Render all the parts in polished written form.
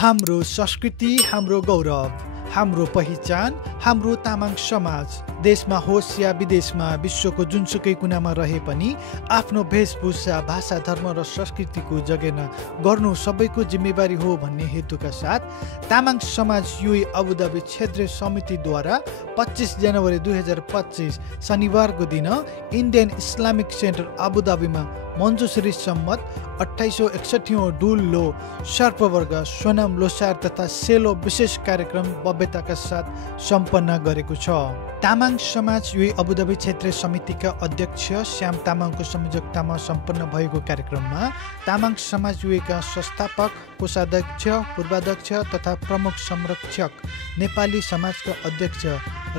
हाम्रो संस्कृति, हाम्रो गौरव, हाम्रो पहिचान, हाम्रो तामाङ समाज। देशमा होस् या विदेशमा, विश्वको जुनसुकै कुनामा रहे पनि आफ्नो वेशभूषा, भाषा, धर्म र संस्कृतिको जगेर्ना गर्नु सबैको जिम्मेवारी हो भन्ने हेतुका साथ तामाङ समाज युए अबुधाबी क्षेत्रीय समितिद्वारा 25 जनवरी 2025 शनिबारको दिन इन्डियन इस्लामिक सेन्टर अबुधाबीमा मञ्जुश्री सम्मत 2861 डुल्लो सर्पवर्ग सोनाम लोसार तथा सेलो विशेष कार्यक्रम भव्यताका साथ सम्पन्न गरेको छ। तामाङ समाज युए अबुधाबी क्षेत्रीय समितिका अध्यक्ष श्याम तामाङको संयोजकतामा सम्पन्न भएको कार्यक्रममा तामाङ समाज युएका संस्थापक, कोषाध्यक्ष, पूर्वाध्यक्ष तथा प्रमुख संरक्षक नेपाली समाजका अध्यक्ष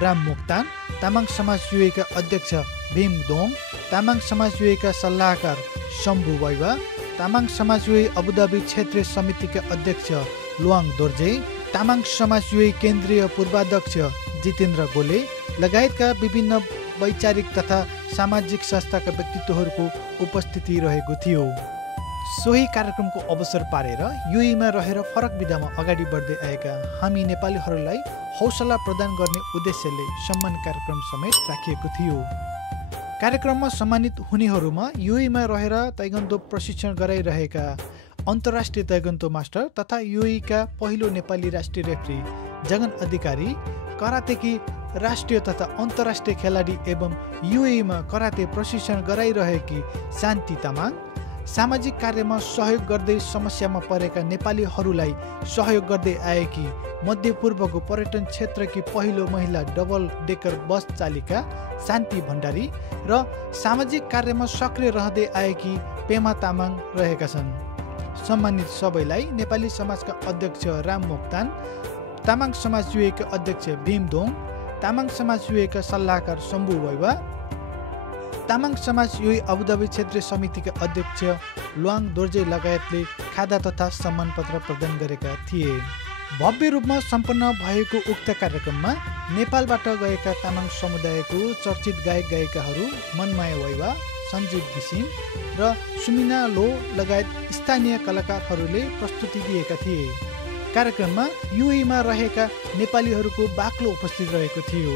राम मोक्तान, तामाङ समाज युएका अध्यक्ष भीम दोङ, तामाङ समाज युएका सल्लाहकार शम्भु वैवा, तामाङ समाज युए अबुधाबी क्षेत्रीय समितिका अध्यक्ष लुवाङ दोर्जे, तामाङ समाज युए केन्द्रीय पूर्वाध्यक्ष जितेन्द्र गोले लगायतका विभिन्न वैचारिक तथा सामाजिक संस्थाका व्यक्तित्वहरूको उपस्थिति रहेको थियो। सोही कार्यक्रमको अवसर पारेर युएमा रहेर फरक विधामा अगाडि बढ्दै आएका हामी नेपालीहरूलाई हौसला प्रदान गर्ने उद्देश्यले सम्मान कार्यक्रम समेत राखिएको थियो। कार्यक्रममा सम्मानित हुनेहरूमा युएमा रहेर ताइक्वान्डो प्रशिक्षण गराइरहेका अन्तर्राष्ट्रिय ताइक्वान्डो मास्टर तथा युएका पहिलो नेपाली राष्ट्रिय रेफ्री जगन अधिकारी, करातेकी राष्ट्रिय तथा अन्तर्राष्ट्रिय खेलाडी एवं युएमा कराते प्रशिक्षण गराइरहेकी शान्ति तामाङ, सामाजिक कार्यमा सहयोग गर्दै समस्यामा परेका नेपालीहरूलाई सहयोग गर्दै आएकी मध्यपूर्वको पर्यटन क्षेत्रकी पहिलो महिला डबल डेकर बस चालिका शान्ति भण्डारी र सामाजिक कार्यमा सक्रिय रहँदै आएकी पेमा तामाङ रहेका छन्। सम्मानित सबैलाई नेपाली समाजका अध्यक्ष राम मोक्तान, तामाङ समाज युएका अध्यक्ष भीम दोङ, तामाङ समाज युएका सल्लाहकार शम्भु वैवा, तामाङ समाज युए अबुधाबी क्षेत्रीय समितिका अध्यक्ष लुवाङ दोर्जे लगायतले खादा तथा सम्मान पत्र प्रदान गरेका थिए। भव्य रूपमा सम्पन्न भएको उक्त कार्यक्रममा नेपालबाट गएका तामाङ समुदायको चर्चित गायक गायिकाहरू मनमाया वैवा, सञ्जीव घिसिङ र सुमिना लो लगायत स्थानीय कलाकारहरूले प्रस्तुति दिएका थिए। कार्यक्रममा युएमा रहेका नेपालीहरूको बाक्लो उपस्थित रहेको थियो।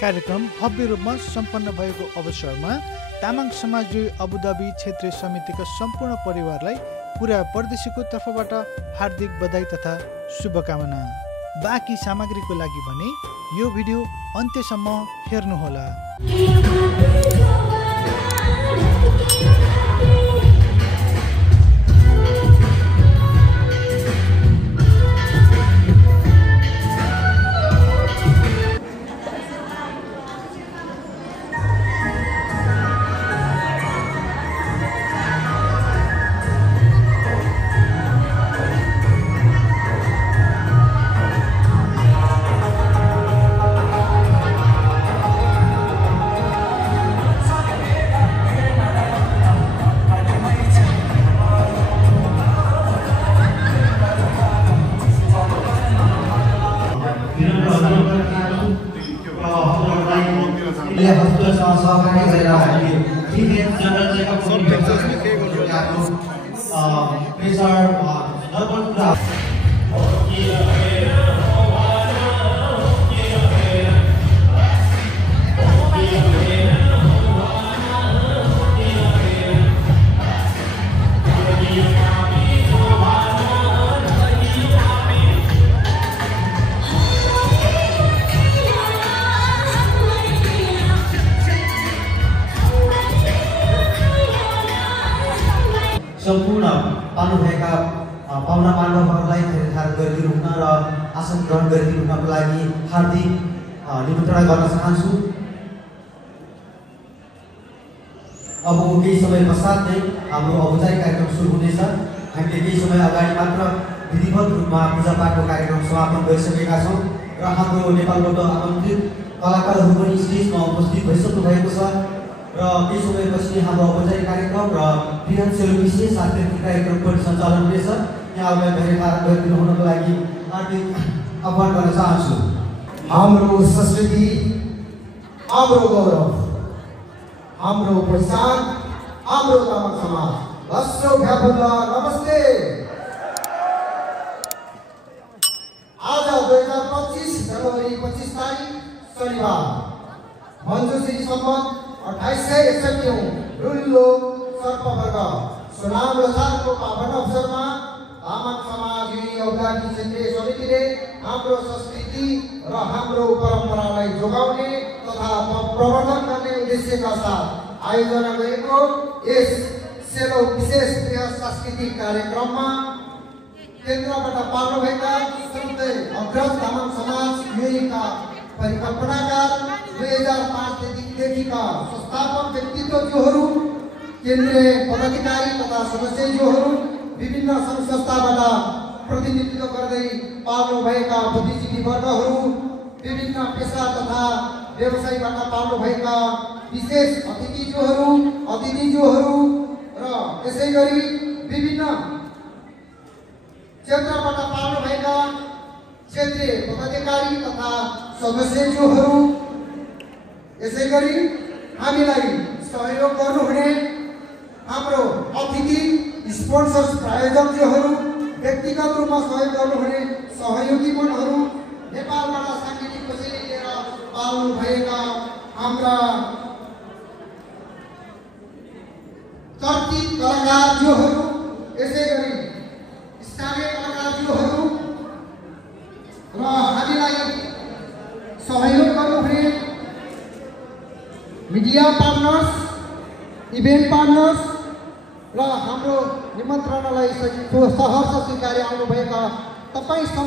कार्यक्रम भव्य रूपमा सम्पन्न भएको अवसरमा तामाङ समाज युए अबुधाबी क्षेत्रीय समितिका सम्पूर्ण परिवारलाई पुरा परदेशीको तर्फबाट हार्दिक बधाई तथा शुभकामना। बाँकी सामग्रीको लागि भने यो भिडियो अन्त्यसम्म हेर्नुहोला। सम्पूर्ण पाल्नुभएका पाहुना पाण्डवहरूलाई थेरथार गरिदिनु हुन र आसन ग्रहण गरिदिनु हुनको लागि हार्दिक निमन्त्रणा गर्न चाहन्छु। अब केही समय पश्चात नै हाम्रो औपचारिक कार्यक्रम सुरु हुनेछ। हामीले केही समय अगाडि मात्र विधिवत रूपमा पूजापाठको कार्यक्रम समापन गरिसकेका छौँ र हाम्रो नेपालबाट आमन्त्रित कलाकारहरू पनि स्टेजमा उपस्थित भइसक्नु भएको छ र केही समयपछि हाम्रो औपचारिक कार्यक्रम र विधान सेलो विशेष सांस्कृतिक कार्यक्रम पनि सञ्चालन हुनेछ। यहाँहरूलाई धेरै गरिदिनु हुनको लागि हार्दिक आह्वान गर्न चाहन्छु। हाम्रो संस्कृति, हाम्रो गौरव, हाम्रो पहिचान, हाम्रो तामाङ समाज। नमस्ते। शनिबार मञ्जुश्री सम्मत 2861 रुल्लो सर्पवर्ग सुनाम लोसारको पावन अवसरमा तामाङ समाज औद्योगिक क्षेत्रीय समितिले हाम्रो संस्कृति र हाम्रो परम्परालाई जोगाउने तथा प्रवर्धन गर्ने उद्देश्यका साथ आयोजना गरेको यस सेलो विशेष सांस्कृतिक कार्यक्रममा केन्द्रबाट पाल्नुभएका सबै अग्रज तामाङ समाज युएका परिकल्पनाकार 2005 देखिका संस्थापक व्यक्तित्वज्यूहरू केन्द्रीय पदाधिकारी तथा सदस्यज्यूहरू विभिन्न सङ्घ संस्थाबाट प्रतिनिधित्व गर्दै पाल्नुभएका बुद्धिजीवी वर्गहरू विभिन्न पेशा तथा व्यवसायबाट पाल्नुभएका विशेष अतिथिज्यूहरू र यसै गरी विभिन्न क्षेत्रबाट पाल्नुभएका क्षेत्रीय पदाधिकारी तथा सदस्यज्यूहरू यसै गरी हामीलाई सहयोग गर्नुहुने हाम्रो अतिथि स्पोन्सर्स प्रायोजकज्यूहरू व्यक्तिगत रूपमा सहयोग गर्नुहुने सहयोगी मनहरू नेपालबाट साङ्गीतिक कसैले लिएर पाल्नुभएका हाम्रा चर्चित कलाकारज्यूहरू यसै गरी स्थानीय कलाकारज्यूहरू र हामीलाई सहयोग गर्नुहुने मिडिया पार्टनर्स इभेन्ट पार्टनर्स र हाम्रो निमन्त्रणालाई सहर्ष स्वीकार्य आउनुभएका तपाईँ